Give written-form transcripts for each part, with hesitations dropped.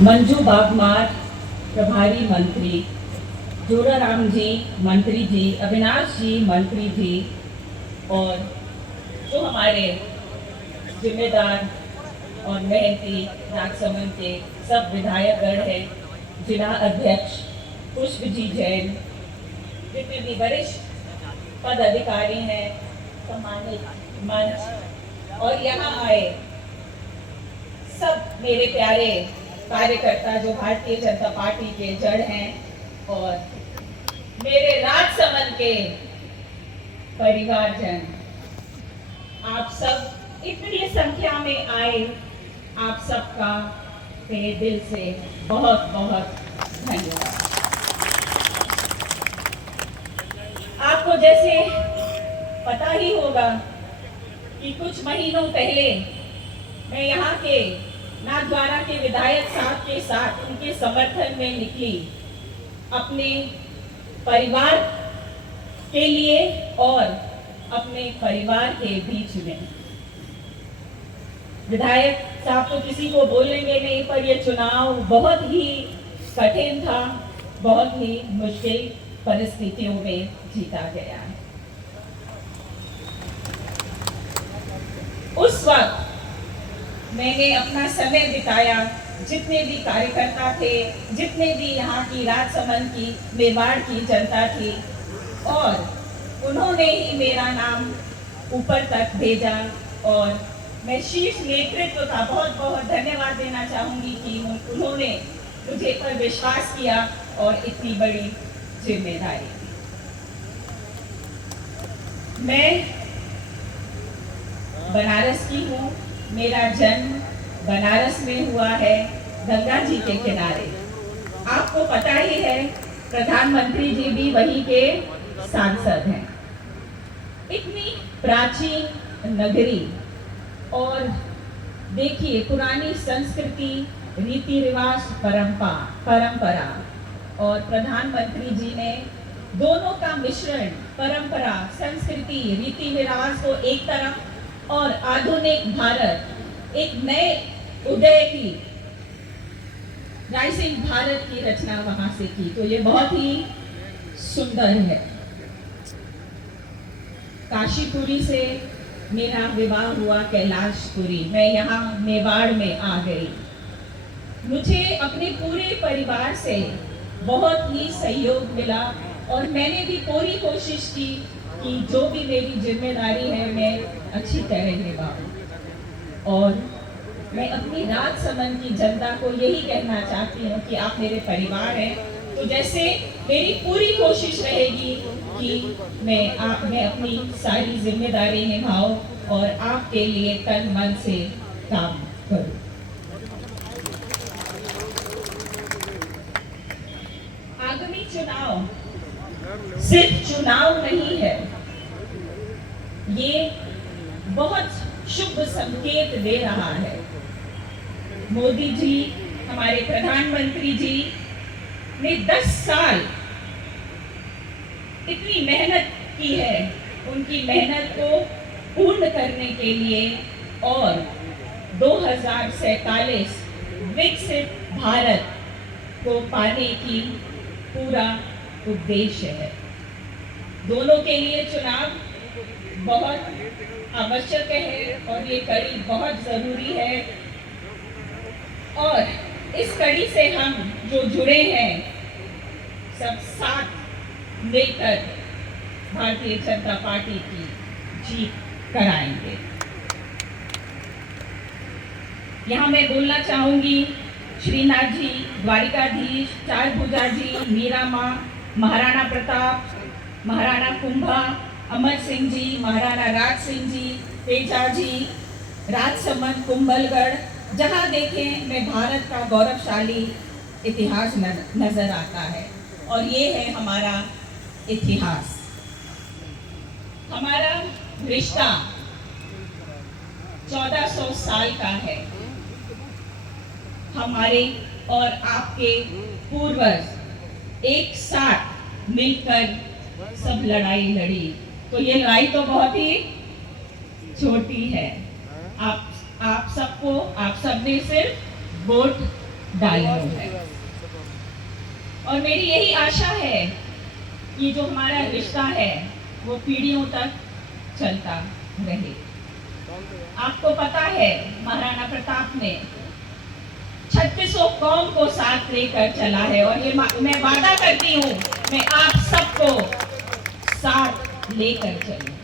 मंजू बागमार प्रभारी मंत्री, जोराराम जी मंत्री जी, अविनाश जी मंत्री जी, और जो हमारे जिम्मेदार और मेहनती राजसमंद के सब विधायकगण हैं, जिला अध्यक्ष पुष्प जी जैन, जितने भी वरिष्ठ पद अधिकारी हैं, सम्मानित मंच और यहाँ आए सब मेरे प्यारे कार्यकर्ता जो भारतीय जनता पार्टी के जड़ हैं और मेरे राजसमंद के परिवारजन, आप सब इतनी संख्या में आए, आप सबका तहे दिल से बहुत बहुत धन्यवाद। आपको जैसे पता ही होगा कि कुछ महीनों पहले मैं यहाँ के नाथद्वारा के विधायक साहब के साथ उनके समर्थन में निकली, अपने परिवार के लिए और अपने परिवार के बीच में। विधायक साहब तो किसी को बोलेंगे नहीं, पर यह चुनाव बहुत ही कठिन था, बहुत ही मुश्किल परिस्थितियों में जीता गया। उस वक्त मैंने अपना समय बिताया, जितने भी कार्यकर्ता थे, जितने भी यहाँ की राजसमंद की मेवाड़ की जनता थी, और उन्होंने ही मेरा नाम ऊपर तक भेजा और मैं शीर्ष नेतृत्व का बहुत बहुत धन्यवाद देना चाहूँगी कि उन्होंने मुझे पर विश्वास किया और इतनी बड़ी जिम्मेदारी। मैं बनारस की हूँ, मेरा जन्म बनारस में हुआ है, गंगा जी के किनारे। आपको पता ही है, प्रधानमंत्री जी भी वहीं के सांसद हैं। इतनी प्राचीन नगरी और देखिए पुरानी संस्कृति, रीति रिवाज, परंपरा और प्रधानमंत्री जी ने दोनों का मिश्रण, परंपरा, संस्कृति, रीति रिवाज को एक तरफ और आधुनिक भारत, एक नए उदय की, राइजिंग भारत की रचना वहां से की। तो ये बहुत ही सुंदर है। काशीपुरी से मेरा विवाह हुआ, कैलाशपुरी। मैं यहाँ मेवाड़ में आ गई। मुझे अपने पूरे परिवार से बहुत ही सहयोग मिला और मैंने भी पूरी कोशिश की कि जो भी मेरी जिम्मेदारी है मैं अच्छी तरह निभाऊं। और मैं अपनी राजसमंद की जनता को यही कहना चाहती हूँ कि आप मेरे परिवार हैं, तो जैसे मेरी पूरी कोशिश रहेगी कि मैं अपनी सारी जिम्मेदारी निभाऊं और आपके लिए तन मन से काम करूं। आगामी चुनाव सिर्फ चुनाव नहीं है, ये बहुत शुभ संकेत दे रहा है। मोदी जी, हमारे प्रधानमंत्री जी ने 10 साल इतनी मेहनत की है, उनकी मेहनत को पूर्ण करने के लिए, और 2047 विकसित भारत को पाने की पूरा उद्देश्य है। दोनों के लिए चुनाव बहुत आवश्यक है और ये कड़ी बहुत जरूरी है। और इस कड़ी से हम जो जुड़े हैं, सब साथ मिलकर भारतीय जनता पार्टी की जीत कराएंगे। यहाँ मैं बोलना चाहूंगी श्रीनाथ जी, द्वारिकाधीश, चार भुजा जी, मीरा माँ, महाराणा प्रताप, महाराणा कुंभा, अमर सिंह जी, महाराणा राज सिंह जी, तेजा जी, राजसमंद, कुंभलगढ़, जहाँ देखें मैं भारत का गौरवशाली इतिहास नजर आता है। और ये है हमारा इतिहास, हमारा रिश्ता 1400 साल का है। हमारे और आपके पूर्वज एक साथ मिलकर सब लड़ाई लड़ी, तो ये लड़ाई तो बहुत ही छोटी है। आप सबने सिर्फ वोट डालनी है। और मेरी यही आशा है कि जो हमारा रिश्ता है वो पीढ़ियों तक चलता रहे। आपको पता है महाराणा प्रताप ने 3600 कौम को साथ लेकर चला है, और ये मैं वादा करती हूँ मैं आप सबको साथ लेकर चलूंगी।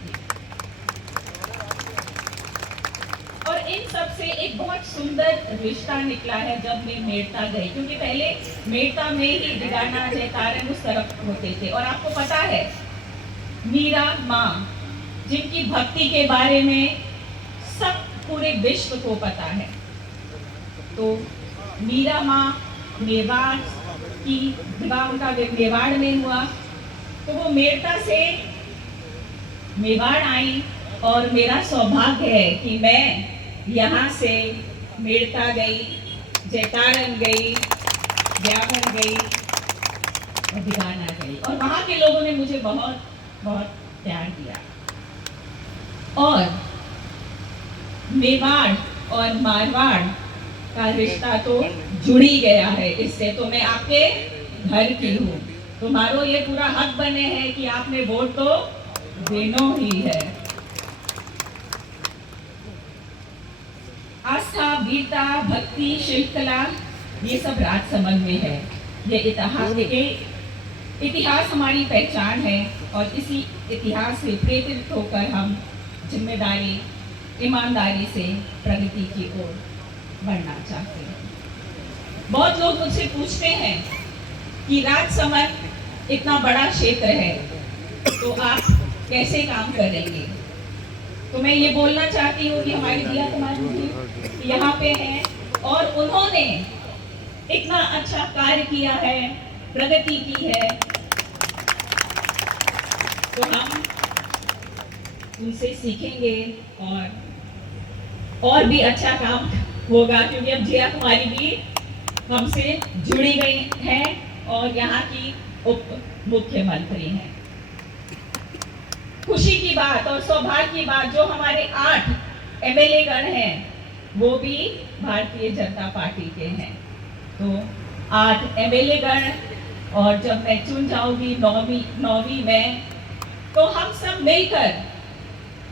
और इन सब से एक बहुत सुंदर रिश्ता निकला है जब मैं मेड़ता गई, क्योंकि पहले मेड़ता में ही दिगाना जयतारण उस तरफ होते थे। और आपको पता है मीरा माँ, जिनकी भक्ति के बारे में सब पूरे विश्व को पता है, तो मीरा माँ मेवाड़ की विवाह उनका मेवाड़ में हुआ, तो वो मेड़ता से मेवाड़ आई। और मेरा सौभाग्य है कि मैं यहाँ से मेड़ता गई, जयतारण गई, ब्यावन गई और दिगाना गई, और वहाँ के लोगों ने मुझे बहुत बहुत प्यार दिया। और मेवाड़ और मारवाड़ का रिश्ता तो जुड़ी गया है इससे, तो मैं आपके घर की हूँ, तुम्हारो ये पूरा हक बने है कि आपने वोट तो देनो ही है। आस्था, वीरता, भक्ति, शिल्पकला, ये सब राजसमंद में है। ये इतिहास हमारी पहचान है, और इसी इतिहास से प्रेरित होकर हम जिम्मेदारी, ईमानदारी से प्रगति की ओर बढ़ना चाहते हैं। बहुत लोग मुझसे पूछते हैं कि राजसमंद इतना बड़ा क्षेत्र है तो आप कैसे काम करेंगे। तो मैं ये बोलना चाहती हूँ कि हमारी दिया कुमारी जी यहाँ पे हैं, और उन्होंने इतना अच्छा कार्य किया है, प्रगति की है, तो हम उनसे सीखेंगे और भी अच्छा काम होगा, क्योंकि अब जिया कुमारी भी हमसे जुड़ी गई हैं और यहाँ की उप मुख्यमंत्री हैं। खुशी की बात और सौभाग्य की बात, जो हमारे 8 एमएलए गण हैं वो भी भारतीय जनता पार्टी के हैं। तो 8 एमएलए गण, और जब मैं चुन जाऊंगी 9वीं में, तो हम सब मिलकर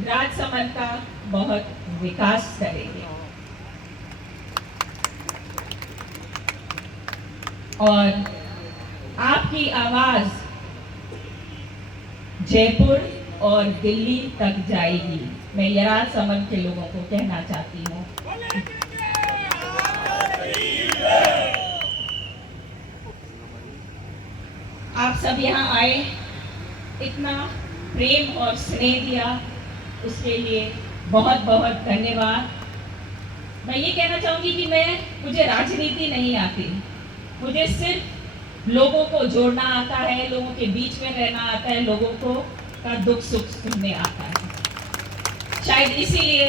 राजसमंद का बहुत विकास करेंगे। और आपकी आवाज जयपुर और दिल्ली तक जाएगी, मैं ये राजसमंद के लोगों को कहना चाहती हूँ। आप सब यहाँ आए, इतना प्रेम और स्नेह दिया, उसके लिए बहुत बहुत धन्यवाद। मैं ये कहना चाहूँगी कि मुझे राजनीति नहीं आती, मुझे सिर्फ लोगों को जोड़ना आता है, लोगों के बीच में रहना आता है, लोगों को का दुख सुख सुनने आता है। शायद इसीलिए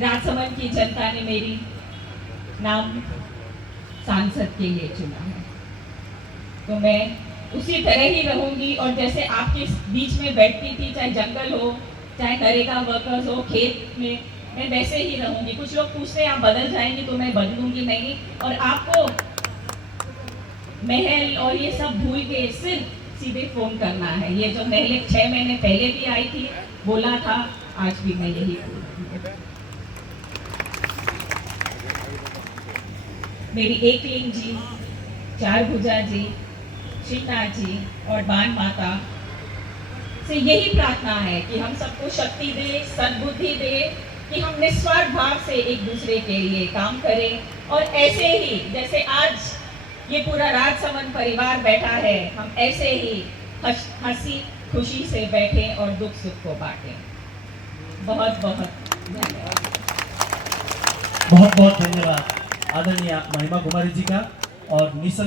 राजसमंद की जनता ने मेरी नाम सांसद के लिए चुना है। तो मैं उसी तरह ही रहूंगी, और जैसे आपके बीच में बैठती थी, चाहे जंगल हो, चाहे नरेगा वर्कर्स हो, खेत में, मैं वैसे ही रहूंगी। कुछ लोग पूछते हैं आप बदल जाएंगी, तो मैं बदलूंगी नहीं, और आपको महल और ये सब भूल के सिर्फ सीधे फोन करना है। ये जो महल 6 महीने पहले भी आई थी, बोला था, आज भी मैं यही बोलूंगी। मेरी एकलिंग जी, चारभुजा जी, श्रीनाथ जी और बाण माता से यही प्रार्थना है कि हम सबको शक्ति दे, सद्बुद्धि दे, कि हम निस्वार्थ भाव से एक दूसरे के लिए काम करें, और ऐसे ही जैसे आज ये पूरा राजसमंद परिवार बैठा है, हम ऐसे ही हंसी खुशी से बैठे और दुख सुख को बांटें। बहुत बहुत धन्यवाद। बहुत बहुत धन्यवाद आदरणीय महिमा कुमारी जी का। और निसंदेह